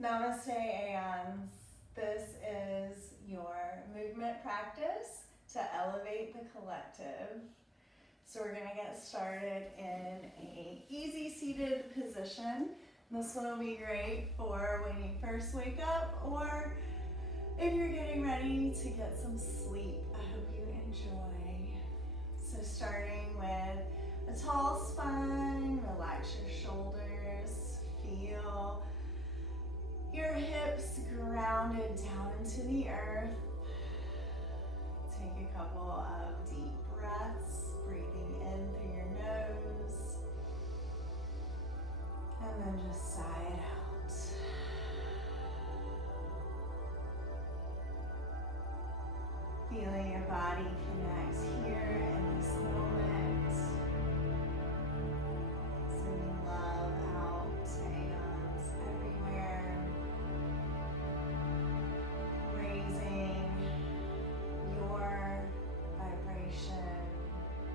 Namaste, Aeons. This is your movement practice to elevate the collective. So we're going to get started in a easy seated position. This one will be great for when you first wake up or if you're getting ready to get some sleep. I hope you enjoy. So starting with a tall spine, relax your shoulders, feel your hips grounded down into the earth. Take a couple of deep breaths, breathing in through your nose, and then just sigh it out. Feeling your body connect here in this moment. Sending love out to Aeons everywhere. Raising your vibration,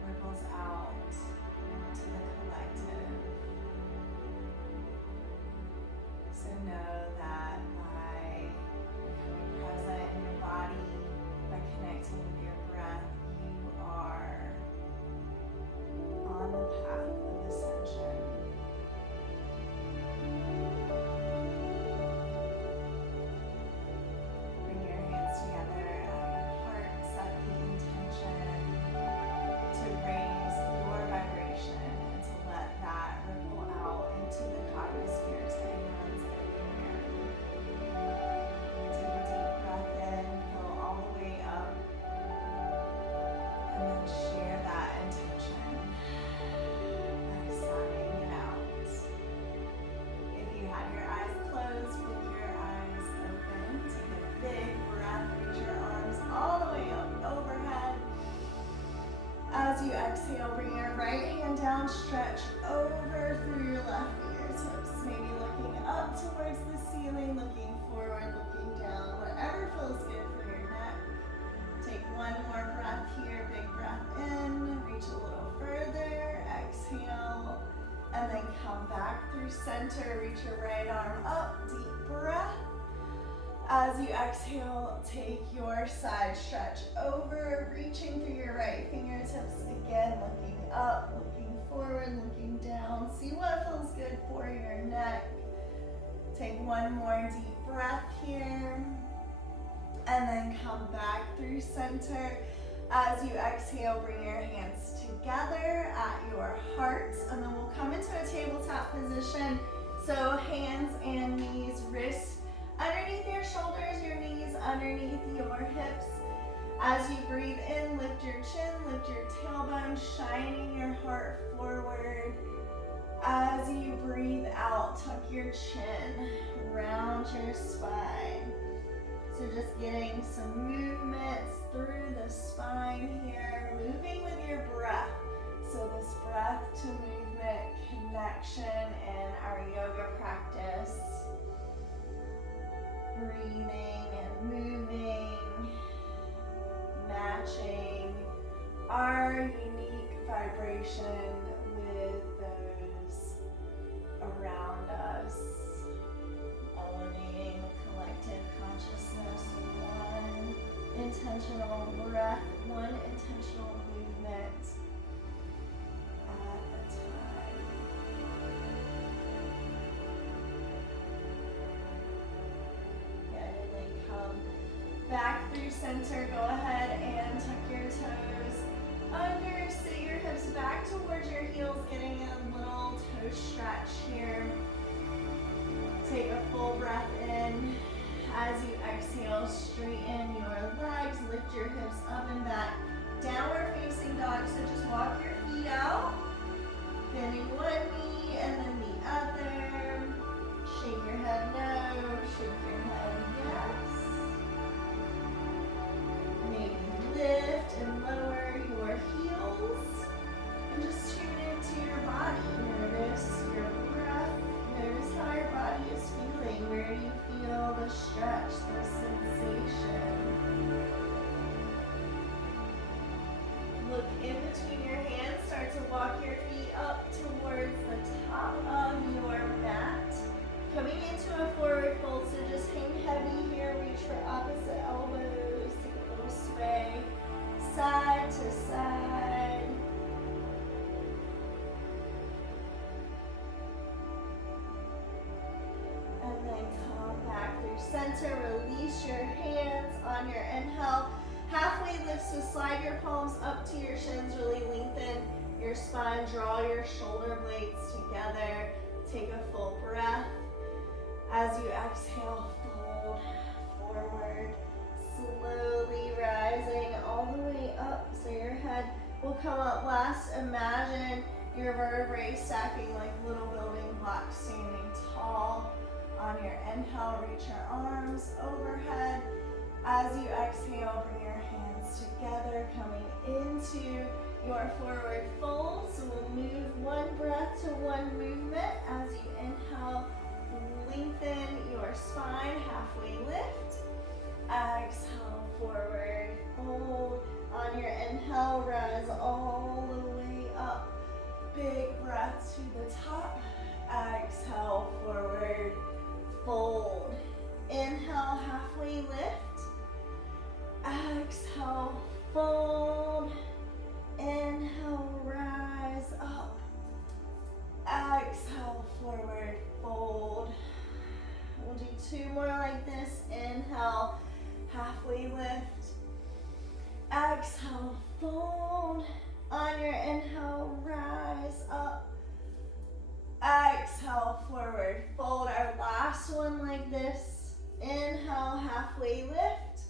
ripples out to the collective. So know that by becoming present in your body, by connecting with your breath, you are on the path of ascension. Bring your hands together at your heart, set the intention to raise your vibration and to let that ripple out into the Cognisphere to Aeons everywhere. Take a deep breath in, fill all the way up, and then share that intention by sighing it out. If you have your eyes closed, blink your eyes open. Take a big breath, reach your arms all the way up overhead. As you exhale, bring your right hand down, stretch over through your left fingertips, maybe looking up towards the ceiling, looking forward, looking down, whatever feels good for your neck. Take one more breath here, big breath in, reach a little further, exhale, and then come back through center, reach your right arm up, deep breath. As you exhale, take your side stretch over, reaching through your right fingertips again, looking up, looking forward, looking down. See what feels good for your neck. Take one more deep breath here, and then come back through center. As you exhale, bring your hands together at your heart, and then we'll come into a tabletop position. So hands and knees, wrists underneath your shoulders, your knees underneath your hips. As you breathe in, lift your chin, lift your tailbone, shining your heart forward. As you breathe out, tuck your chin, round your spine. So just getting some movements through the spine here, moving with your breath. So this breath to movement connection in our yoga practice. Breathing and moving, matching our unique vibration with those around us, elevating the collective consciousness, one intentional breath, one intentional movement at a time. Come back through center. Go ahead and tuck your toes under. Sit your hips back towards your heels, getting a little toe stretch here. Take a full breath in. As you exhale, straighten your legs, lift your hips up and back. Downward facing dog. So just walk your feet out, bending one knee and then the other. Shake your head no, shake your head yes. Maybe lift and lower your heels and just tune into your body. Notice your breath. Notice how your body is feeling. Where do you feel the stretch, the sensation? Look in between your hands. Start to walk your feet up towards the top of your mat. opposite elbows. Take a little sway, side to side. And then come back through center. Release your hands on your inhale. Halfway lift, so slide your palms up to your shins. Really lengthen your spine. Draw your shoulder blades together. Take a full breath. As you exhale, fold forward. Slowly rising all the way up. So your head will come up last. Imagine your vertebrae stacking like little building blocks, standing tall. On your inhale, reach your arms overhead. As you exhale, bring your hands together, coming into your forward fold. So we'll move one breath to one movement. As you inhale, lengthen your spine, halfway lift. Exhale, forward fold. On your inhale, rise all the way up. Big breath to the top. Exhale, forward fold. Inhale, halfway lift. Exhale, fold. Inhale, rise up. Exhale, forward fold. We'll do two more like this. Inhale, halfway lift. Exhale, fold. On your inhale, rise up. Exhale, forward fold. Our last one like this. Inhale, halfway lift.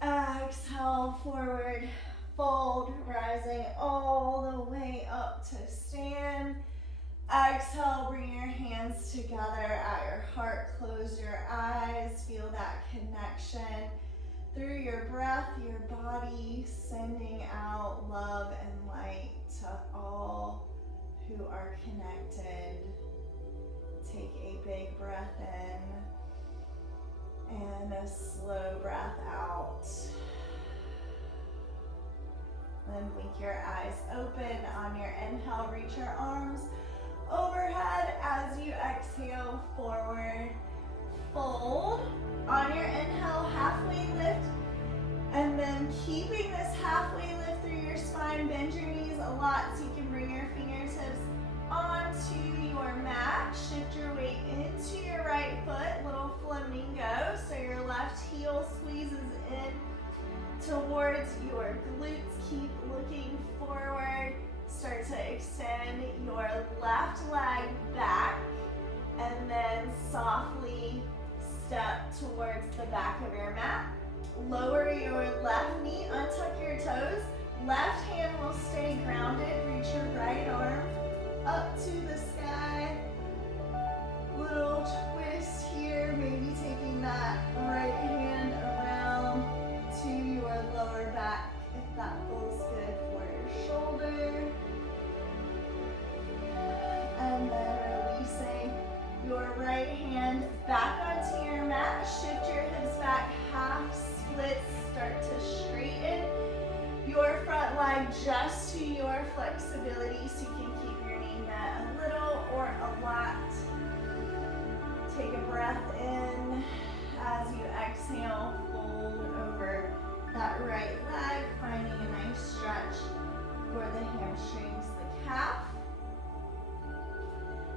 Exhale, forward fold, rising all the way up to stand. Exhale, bring your hands together at your heart. Close your eyes. Feel that connection through your breath, your body, sending out love and light to all who are connected. Take a big breath in and a slow breath out. Then blink your eyes open. On your inhale, reach your arms overhead. As you exhale, forward fold. On your inhale, halfway lift. And then keeping this halfway lift through your spine, bend your knees a lot so you can bring your fingertips onto your mat. Shift your weight into your right foot, little flamingo. So your left heel squeezes in towards your glutes. Keep looking forward. Start to extend your left leg back and then softly step towards the back of your mat. Lower your left knee, untuck your toes. Left hand will stay grounded. Reach your right arm up to the sky. Little twist here, maybe taking that right hand around to your lower back if that feels good for your shoulder. And then releasing your right hand back onto your mat. Shift your hips back, half splits. Start to straighten your front leg just to your flexibility so you can keep your knee bent a little or a lot. Take a breath in. As you exhale, fold over that right leg, finding a nice stretch for the hamstrings, the calf.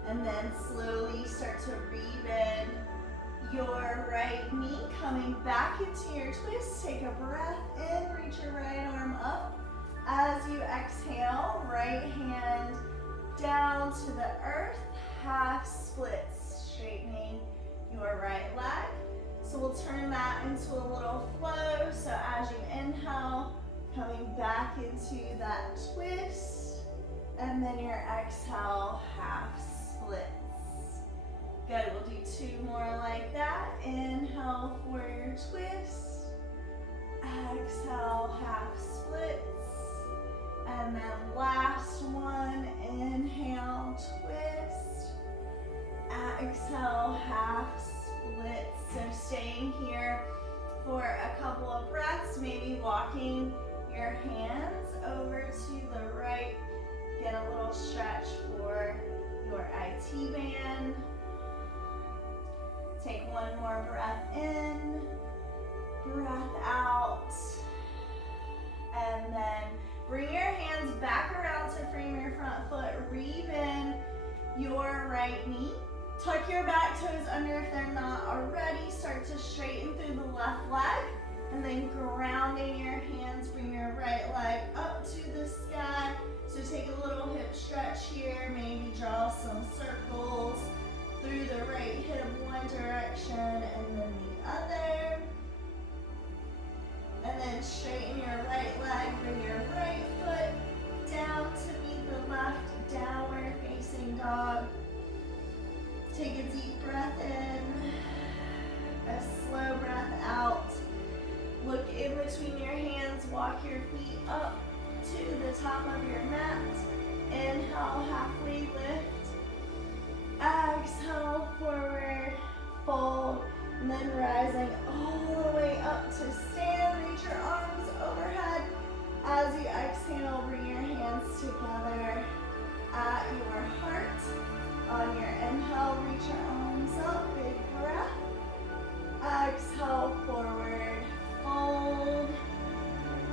And then slowly start to rebend your right knee, coming back into your twist. Take a breath in, reach your right arm up. As you exhale, right hand down to the earth, half splits, straightening your right leg. So we'll turn that into a little flow. So as you inhale, coming back into that twist, and then your exhale, half splits. Good, we'll do two more like that. Inhale for your twist. Exhale, half splits. And then last one, inhale, twist. Exhale, half splits. So staying here for a couple of breaths, maybe walking your hands over to the right. Get a little stretch for your IT band. Take one more breath in. Tuck your back toes under if they're not already. Start to straighten through the left leg. And then grounding your hands, bring your right leg up to the sky. So take a little hip stretch here. Maybe draw some circles through the right hip one direction and then the other. And then straighten your right leg. Bring your right foot down to meet the left. Downward facing dog. Take a deep breath in. A slow breath out. Look in between your hands, walk your feet up to the top of your mat. Inhale, halfway lift. Exhale, forward, fold, and then rising all the way up to stand. Reach your arms overhead. As you exhale, bring your hands together at your heart. On your inhale, reach your arms up, big breath. Exhale, forward. Fold.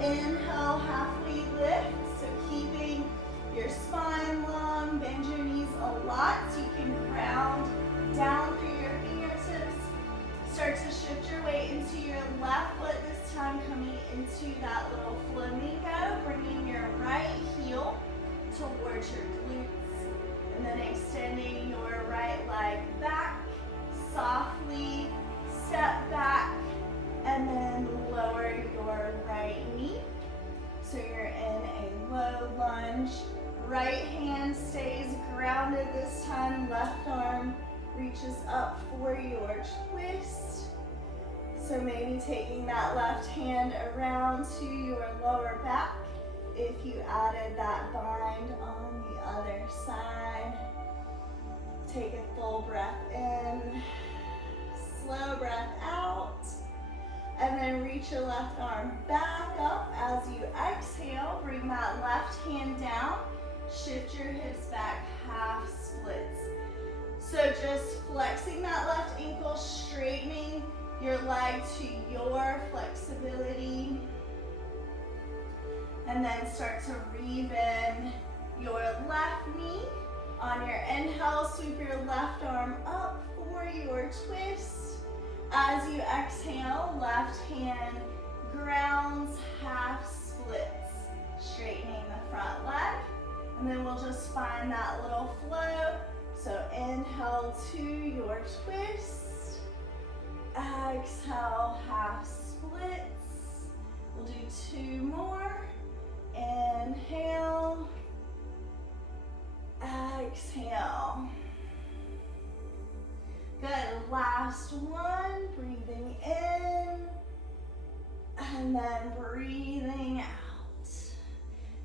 Inhale, halfway lift. So keeping your spine long, bend your knees a lot so you can ground down through your fingertips. Start to shift your weight into your left foot, this time coming into that little flamingo, bringing your right heel towards your glutes. And then extending your right leg back, softly step back. And then lower your right knee. So you're in a low lunge. Right hand stays grounded this time. Left arm reaches up for your twist. So maybe taking that left hand around to your lower back. If you added that bind on the other side. Take a full breath in. Slow breath out. And then reach your left arm back up as you exhale. Bring that left hand down. Shift your hips back, half splits. So just flexing that left ankle, straightening your leg to your flexibility. And then start to rebend your left knee. On your inhale, sweep your left arm up for your twist. As you exhale, left hand grounds, half splits, straightening the front leg. And then we'll just find that little flow. So inhale to your twist. Exhale, half splits. We'll do 2 more. Inhale. Exhale. Good, last one, breathing in, and then breathing out.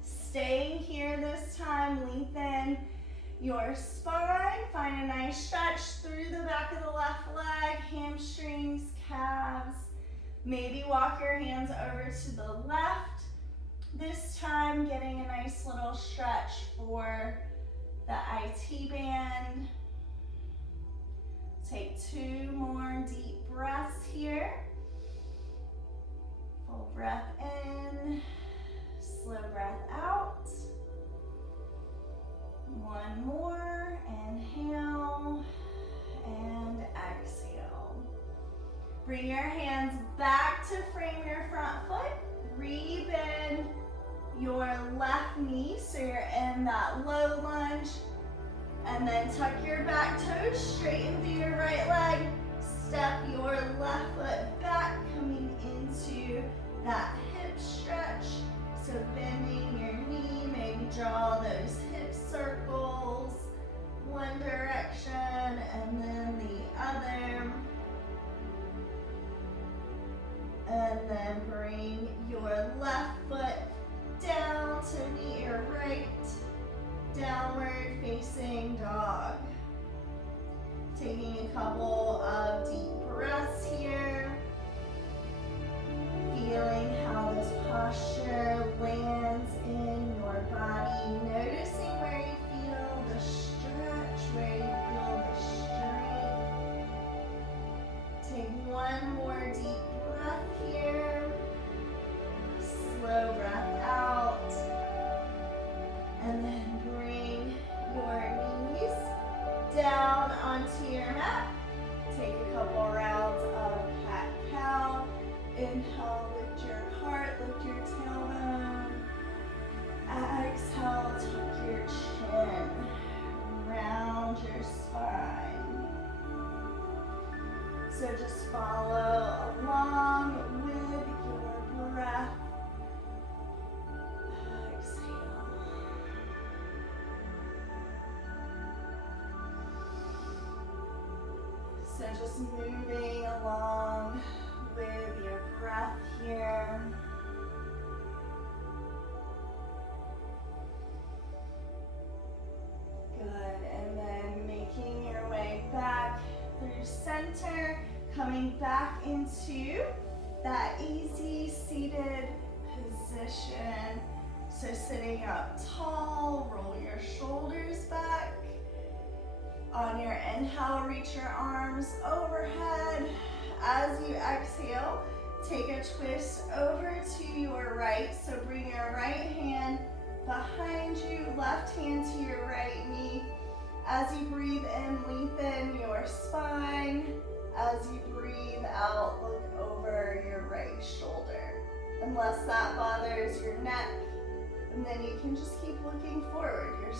Staying here this time, lengthen your spine, find a nice stretch through the back of the left leg, hamstrings, calves. Maybe walk your hands over to the left. This time, getting a nice little stretch for the IT band. Take 2 more deep breaths here. Full breath in, slow breath out. 1 more, inhale and exhale. Bring your hands back to frame your front foot. Rebend your left knee so you're in that low lunge. And then tuck your back toes, straighten through your right leg. Step your left foot back, coming into that hip stretch. So bending your knee, maybe draw those hip circles. One direction and then the other. And then bring your left foot down to meet your right. Downward facing dog. Taking a couple of deep breaths here. Feeling how this posture lands in your body. Noticing where you feel the stretch, where you feel the strength. Take 1 more deep breath here. Slow breath out. And then bring your knees down onto your So just follow along with your breath. Exhale. So just moving along with your breath here. Good, and then making your way back through center, coming back into that easy seated position. So sitting up tall, roll your shoulders back. On your inhale, reach your arms overhead. As you exhale, take a twist over to your right. So bring your right hand behind you, left hand to your right knee. As you breathe in, lengthen your spine. As you breathe out, look over your right shoulder. Unless that bothers your neck, and then you can just keep looking forward. You're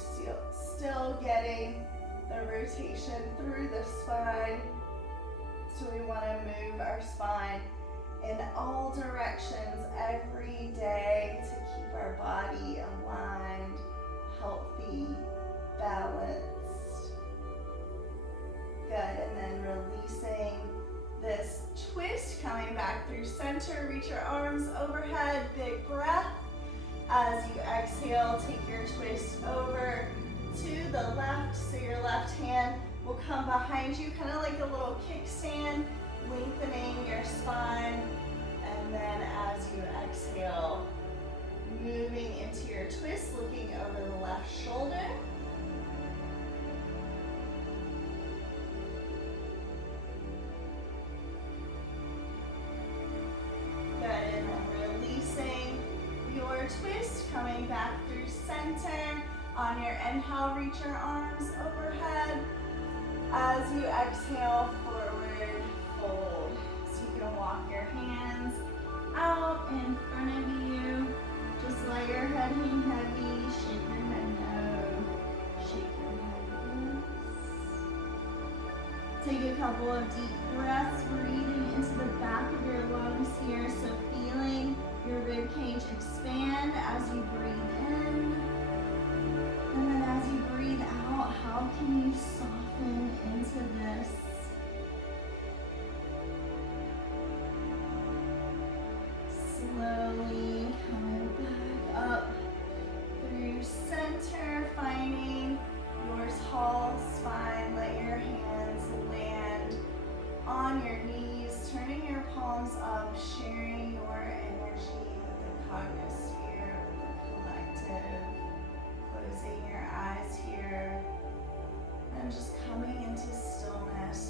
still getting the rotation through the spine. So we want to move our spine in all directions every day to keep our body aligned, healthy, balanced. Good, and then releasing this twist, coming back through center, reach your arms overhead, big breath. As you exhale, take your twist over to the left, so your left hand will come behind you, kind of like a little kickstand, lengthening your spine. And then as you exhale, moving into your twist, looking over the left shoulder. Good, and then releasing your twist, coming back through center. On your inhale, reach your arms overhead. As you exhale, forward fold. So you can walk your hands out in front of you. Just let your head hang heavy. Shake your head no. Shake your head yes. Take a couple of deep breaths, breathing into the back of your lungs here. So feeling your rib cage expand as you breathe in. And then as you breathe out, how can you soften into this? Slowly coming back up through center, finding your tall spine. Let your hands land on your knees, turning your palms up, sharing your energy with the Cognisphere, with the collective. Closing your eyes here and just coming into stillness.